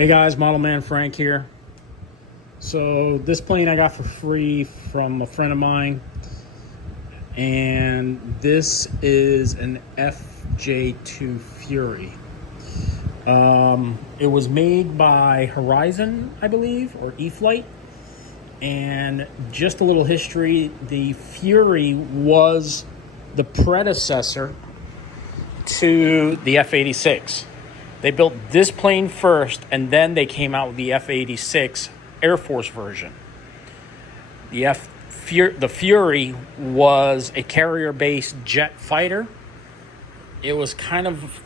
Hey guys, Model Man Frank here. So this plane I got for free from a friend of mine, and this is an FJ2 Fury. It was made by Horizon, I believe, or EFlite. And just a little history, the Fury was the predecessor to the F-86. They built this plane first, and then they came out with the F-86 Air Force version. The Fury was a carrier-based jet fighter. It was kind of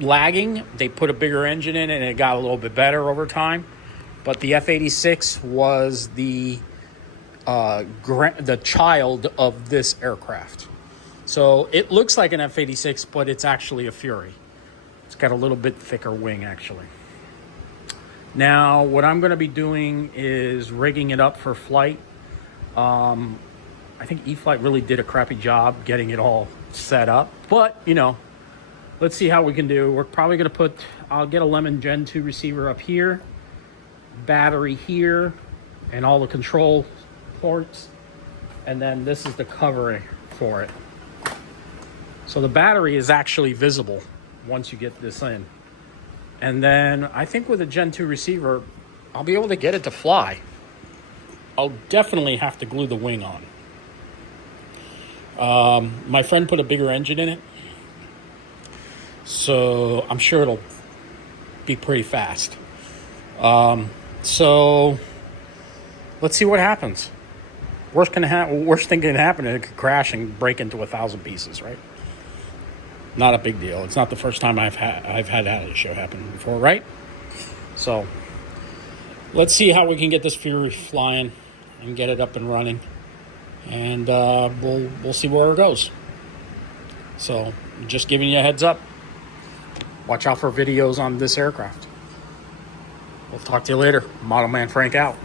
lagging. They put a bigger engine in it, and it got a little bit better over time. But the F-86 was the child of this aircraft. So it looks like an F-86, but it's actually a Fury. It's got a little bit thicker wing, actually. Now, what I'm going to be doing is rigging it up for flight. I think EFlite really did a crappy job getting it all set up. But, you know, let's see how we can do. We're probably going to I'll get a Lemon Gen 2 receiver up here, battery here, and all the control ports. And then this is the covering for it. So the battery is actually visible once you get this in. And then I think with a Gen 2 receiver, I'll be able to get it to fly. I'll definitely have to glue the wing on. My friend put a bigger engine in it, so I'm sure it'll be pretty fast. So let's see what happens. Worst thing can happen, it could crash and break into 1,000 pieces, right? Not a big deal. It's not the first time I've had that issue happen before, right? So let's see how we can get this Fury flying and get it up and running, and we'll see where it goes. So just giving you a heads up. Watch out for videos on this aircraft. We'll talk to you later. Model Man Frank out.